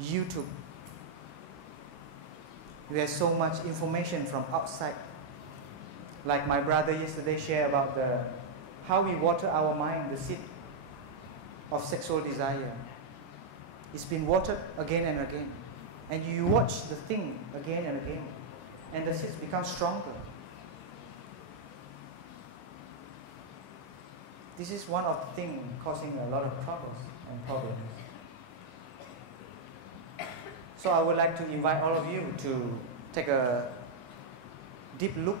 YouTube. We have so much information from outside. Like my brother yesterday shared about how we water our mind, the seed of sexual desire. It's been watered again and again. And you watch the thing again and again. And the seeds become stronger. This is one of the things causing a lot of troubles and problems. So I would like to invite all of you to take a deep look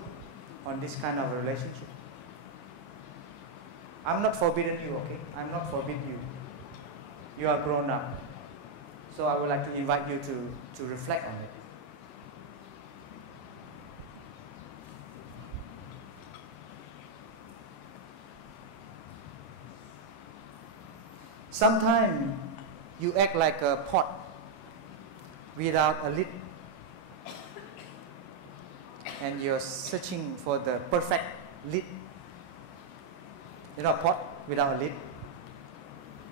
on this kind of relationship. I'm not forbidding you, okay? I'm not forbidding you. You are grown up. So I would like to invite you to reflect on it. Sometimes you act like a pot without a lid, and you're searching for the perfect lid. You know, a pot without a lid,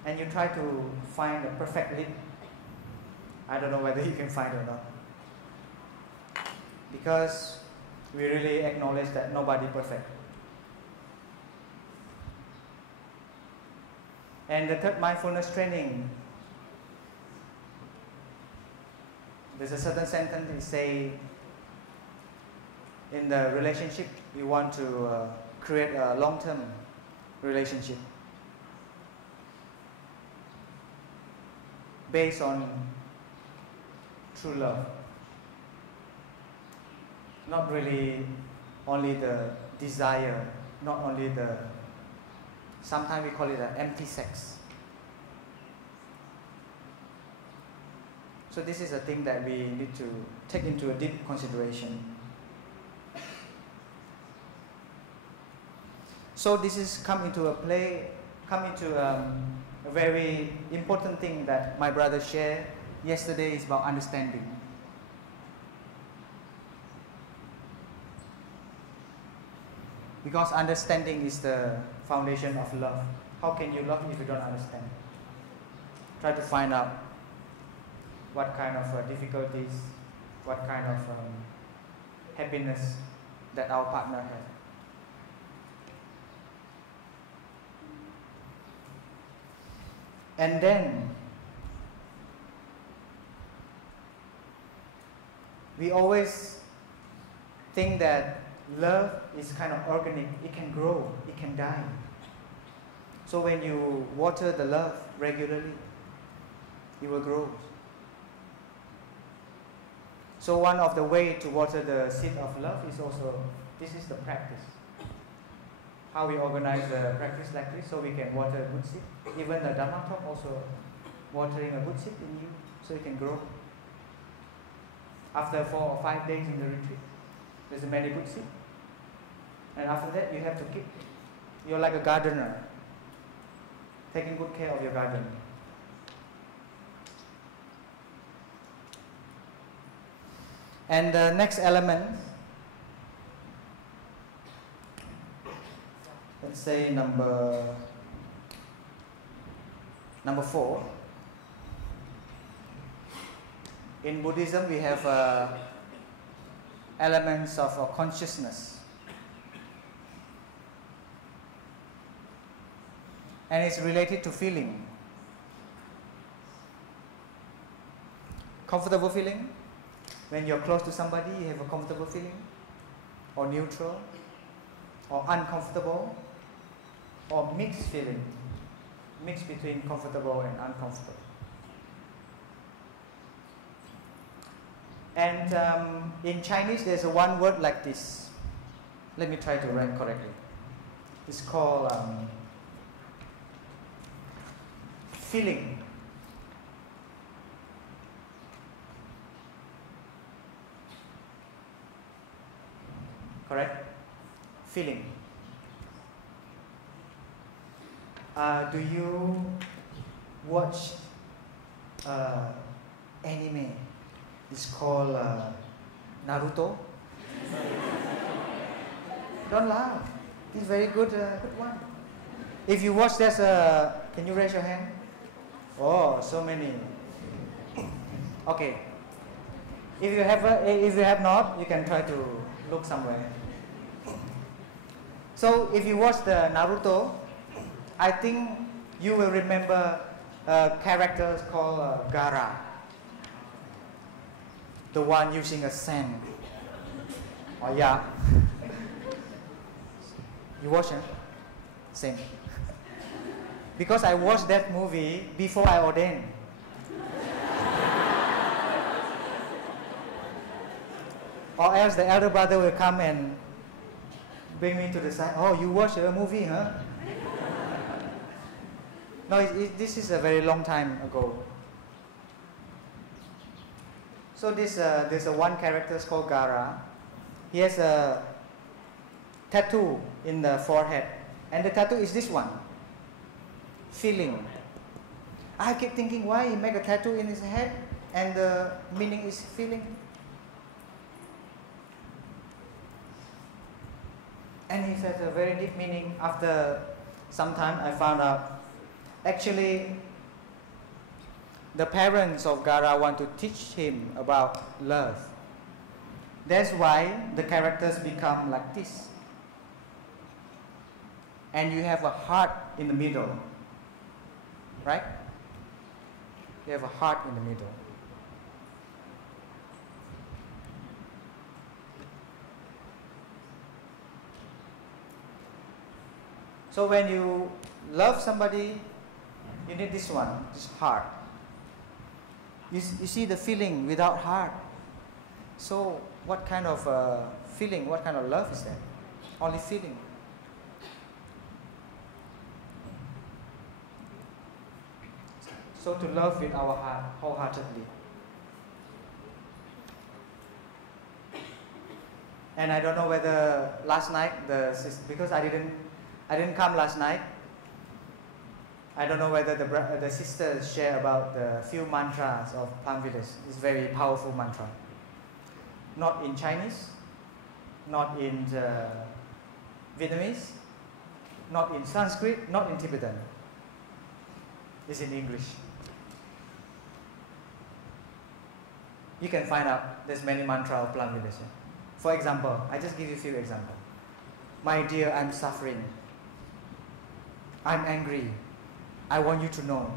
and you try to find a perfect lid. I don't know whether you can find it or not, because we really acknowledge that nobody perfect. And the third mindfulness training, there's a certain sentence that say, in the relationship, we want to create a long-term relationship based on true love. not really only the desire, not only the, sometimes we call it an empty sex. So this is a thing that we need to take into a deep consideration. So this is come into a very important thing that my brother shared yesterday is about understanding. Because understanding is the foundation of love. How can you love if you don't understand? Try to find out what kind of difficulties, what kind of happiness that our partner has. And then we always think that love is kind of organic. It can grow, it can die. So when you water the love regularly, it will grow. So one of the ways to water the seed of love is also, this is the practice. How we organize the practice like this, so we can water a good seed. Even the Dhamma talk also watering a good seed in you, so it can grow. After 4 or 5 days in the retreat, there's a many good seed. And after that, you have to keep. You're like a gardener, taking good care of your garden. And the next element, let's say number 4. In Buddhism, we have elements of consciousness. And it's related to feeling. Comfortable feeling. When you're close to somebody, you have a comfortable feeling, or neutral, or uncomfortable, or mixed feeling, mixed between comfortable and uncomfortable. And in Chinese, there's a one word like this. Let me try to write correctly. It's called feeling. Correct? Feeling. Do you watch anime? It's called Naruto. Don't laugh. It's very good, good one. If you watch this, can you raise your hand? Oh, so many. Okay. If you have not, you can try to look somewhere. So if you watch the Naruto, I think you will remember characters called Gaara, the one using a sand. Oh yeah. You watch it? Same. Because I watched that movie before I ordained. Or else the elder brother will come and bring me to the side. Oh, you watched a movie, huh? No, this is a very long time ago. So there's a one character called Gaara. He has a tattoo in the forehead. And the tattoo is this one. Feeling. I keep thinking why he make a tattoo in his head and the meaning is feeling. And he has a very deep meaning. After some time I found out actually the parents of Gaara want to teach him about love. That's why the characters become like this. And you have a heart in the middle. Right? You have a heart in the middle. So when you love somebody, you need this one, this heart. You see the feeling without heart. So what kind of feeling, what kind of love is that? Only feeling. So to love with our heart wholeheartedly. And I don't know whether last night because I didn't come last night. I don't know whether the sisters share about the few mantras of Plum Village. It's very powerful mantra. Not in Chinese, not in Vietnamese, not in Sanskrit, not in Tibetan. It's in English. You can find out there's many mantras of Plum Village. For example, I just give you a few examples. My dear, I'm suffering. I'm angry. I want you to know.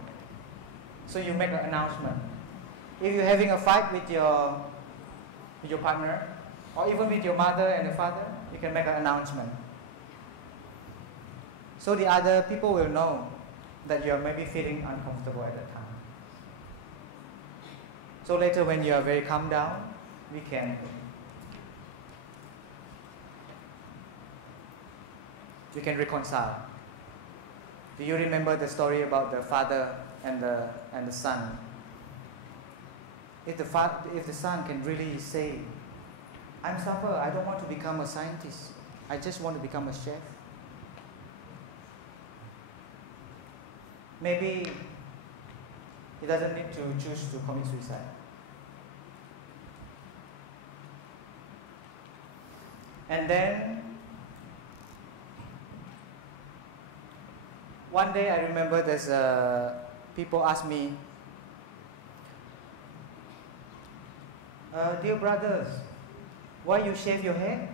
So you make an announcement. If you're having a fight with your partner, or even with your mother and the father, you can make an announcement. So the other people will know that you are maybe feeling uncomfortable at that time. So later when you are very calm down, we can reconcile. Do you remember the story about the father and the son? If the son can really say, I'm suffer, I don't want to become a scientist, I just want to become a chef. Maybe he doesn't need to choose to commit suicide. And then one day I remember there's people ask me, dear brothers, why you shave your hair?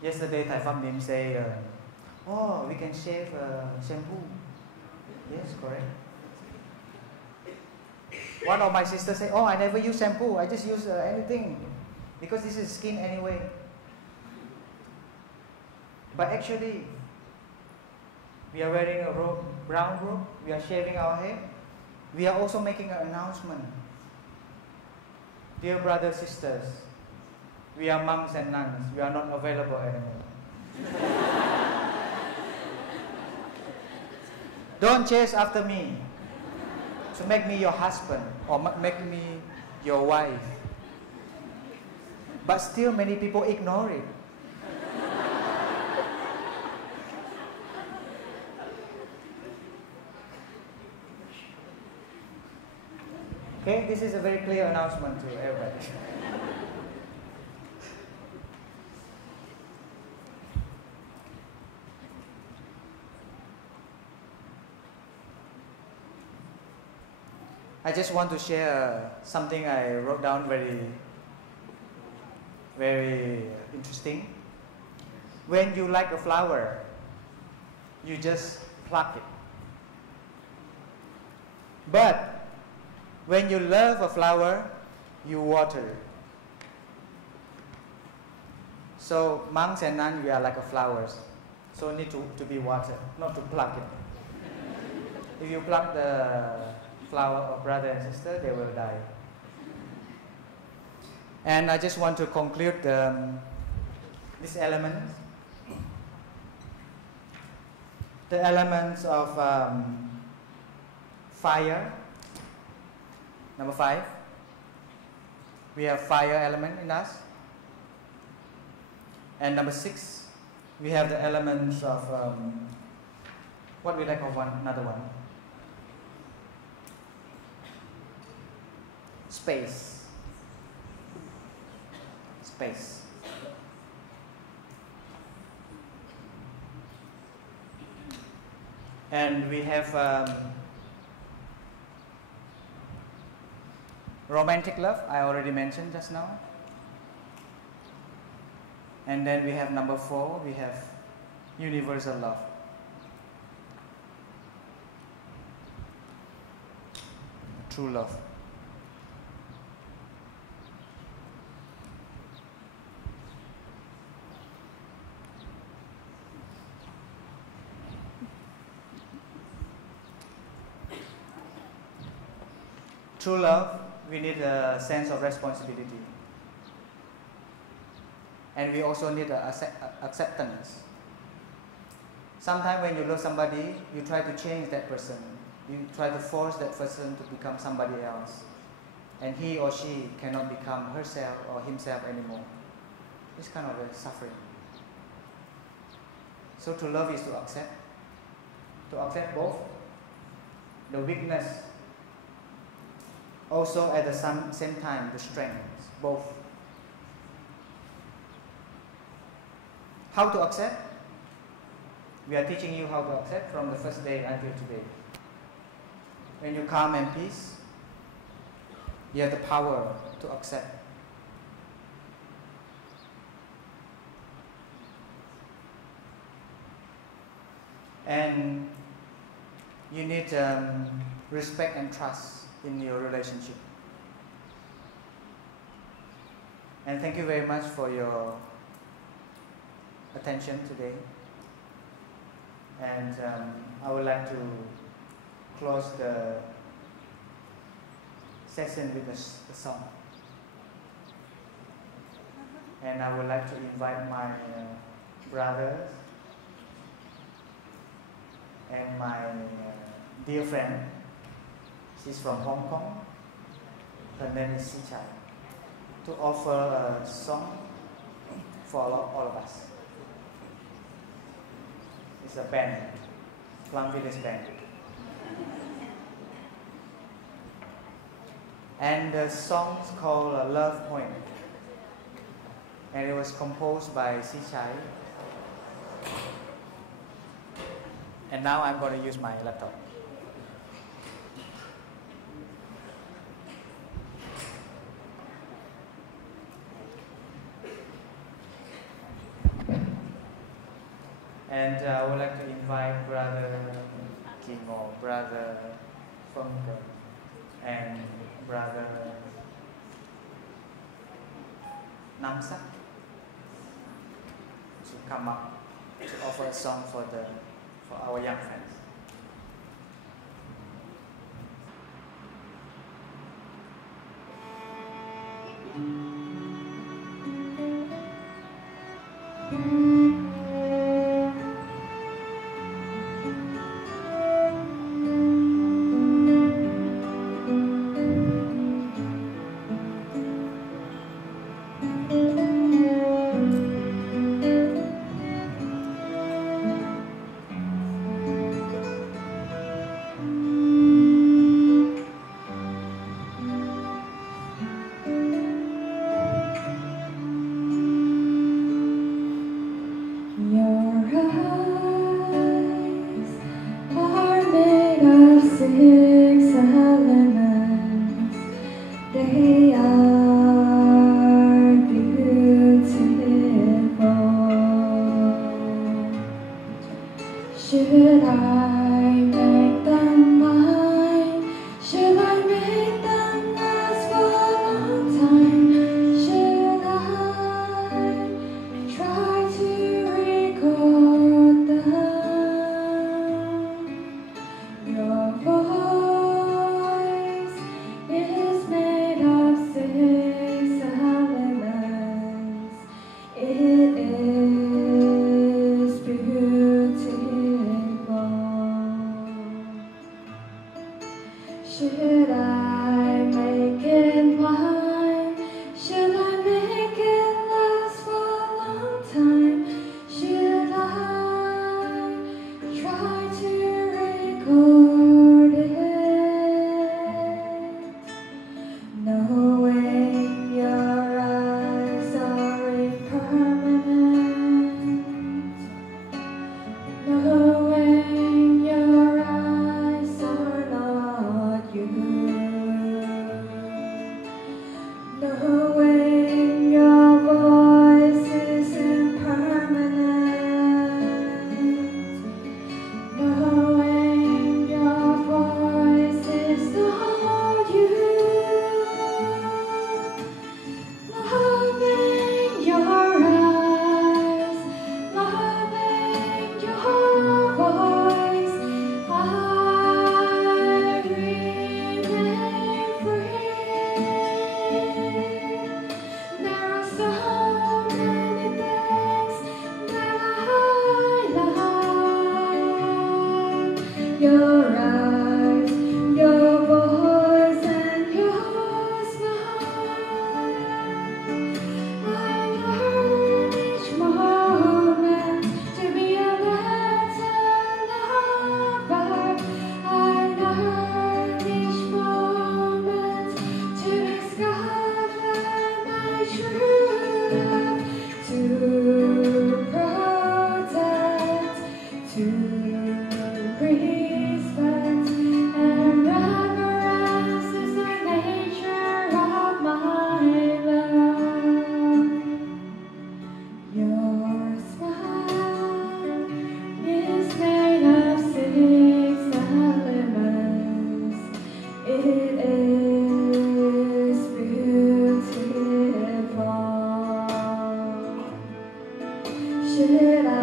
Yesterday Thai Phap Nim say, oh, we can shave shampoo. Yes, correct. One of my sisters say, oh, I never use shampoo, I just use anything, because this is skin anyway. But actually, we are wearing a robe, brown robe, we are shaving our hair, we are also making an announcement. Dear brothers, sisters, we are monks and nuns, we are not available anymore. Don't chase after me to make me your husband or make me your wife. But still many people ignore it. Okay, this is a very clear announcement to everybody. I just want to share something I wrote down very interesting. When you like a flower, you just pluck it. But when you love a flower, you water it. So monks and nuns, we are like a flowers. So need to be watered, not to pluck it. If you pluck the flower of brother and sister, they will die. And I just want to conclude these elements. The elements of fire. Number 5, we have fire element in us. And number 6, we have the elements of what we like of another one. Space. Space. And we have romantic love, I already mentioned just now. And then we have number 4, we have universal love. True love. true love, we need a sense of responsibility. And we also need acceptance. Sometimes when you love somebody, you try to change that person. You try to force that person to become somebody else. And he or she cannot become herself or himself anymore. It's kind of a suffering. So to love is to accept both the weakness, also at the same time the strength, both. How to accept? We are teaching you how to accept from the first day until today. When you calm and peace, you have the power to accept. And you need respect and trust in your relationship. And thank you very much for your attention today. And I would like to close the session with a song. And I would like to invite my brothers and my dear friend. She's from Hong Kong. Her name is Sichai. To offer a song for all of us. It's a band, Plum Village Band. And the song's called A Love Poem. And it was composed by Sichai. And now I'm going to use my laptop. And I would like to invite Brother Kim or Brother Funke and Brother Namsak to come up to offer a song for our young friends. should I